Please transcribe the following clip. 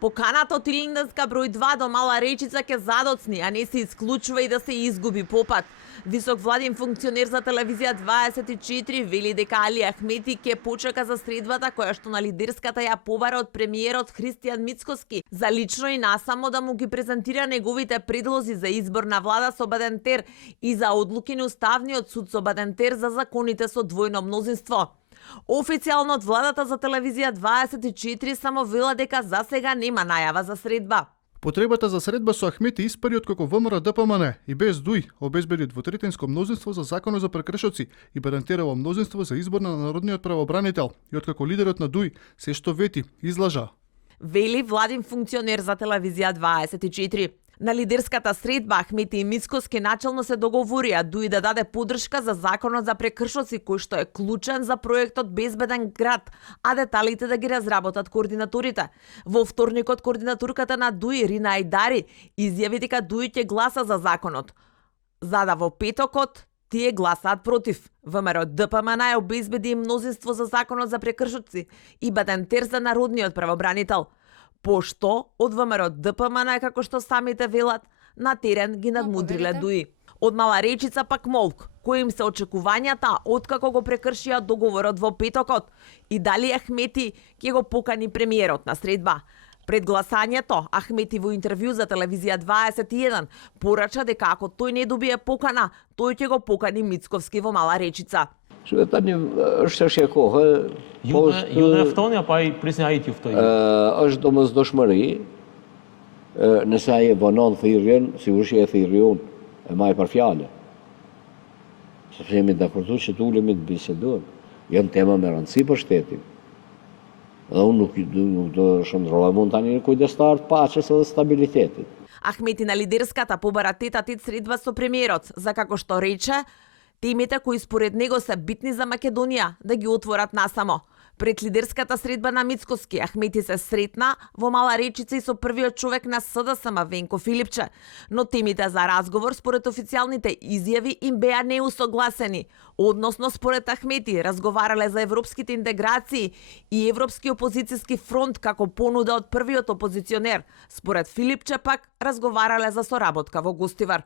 Поканата од Илинденска број 2 до Мала Речица ќе задоцни, а не се исклучува и да се изгуби попат. Висок владин функционер за телевизија 24 вели дека Али Ахмети ќе почека за средбата која што на лидерската ја побара од премиерот Христијан Мицкоски за лично и насамо да му ги презентира неговите предлози за избор на влада со Бадентер и за одлуки на Уставниот суд со Бадентер за законите со двојно мнозинство. Официјално од владата за телевизија 24 само вела дека за сега нема најава за средба. Потребата за средба со Ахмети испари откако ВМРО ДПМН и без ДУИ обезбеди двотретинско мнозинство за законот за прекршоци и Бадентерово мнозинство за избор на народниот правобранител и откако лидерот на ДУИ се што вети излажа. Вели владин функционер за телевизија 24. На лидерската средба Ахмети и Мицкоски начално се договорија ДУИ да даде поддршка за законот за прекршоци кој што е клучен за проектот Безбеден град, а деталите да ги разработат координаторите. Во вторникот координаторката на ДУИ Рина Ајдари изјави дека ДУИ ќе гласа за законот. Зада во петокот тие гласаат против. ВМРО ДПМН ја обезбеди мнозинство за законот за прекршоци и Бадентер за народниот правобранител. Пошто од ВМРО ДПМН, како што самите велат, на терен ги надмудриле ДУИ. Од Мала Речица пак молк, кои им се очекувањата откако го прекршија договорот во петокот и дали Ахмети ќе го покани премиерот на средба. Пред гласањето, Ахмети во интервју за телевизија 21 порача дека ако тој не добие покана, тој ќе го покани Мицковски во Мала Речица. Tani është çështje kohe. Ju dhe ftoni apo ai prisni ai t'ju ftojë? Është domosdoshmëri. Nëse ai e vonon thirrjen, sigurisht e thirrji unë, e maj për fjalë. Sepse jemi dakorduar që të ulemi të bisedojmë. Janë tema me rëndësi për shtetin. Dhe unë nuk do shndrohem unë tani në kujdestar të paqes edhe stabilitetit. Ахмети на лидерската побара тет-а-тет средба со премиерот, за како што рече, темите кои според него се битни за Македонија да ги отворат насамо. Пред лидерската средба на Мицкоски, Ахмети се сретна во Мала Речица и со првиот човек на СДСМ Венко Филипче, но темите за разговор според официјалните изјави им беа неусогласени, односно според Ахмети разговарале за европските интеграции и Европски опозицијски фронт како понуда од првиот опозиционер, според Филипче пак разговарале за соработка во Гостивар.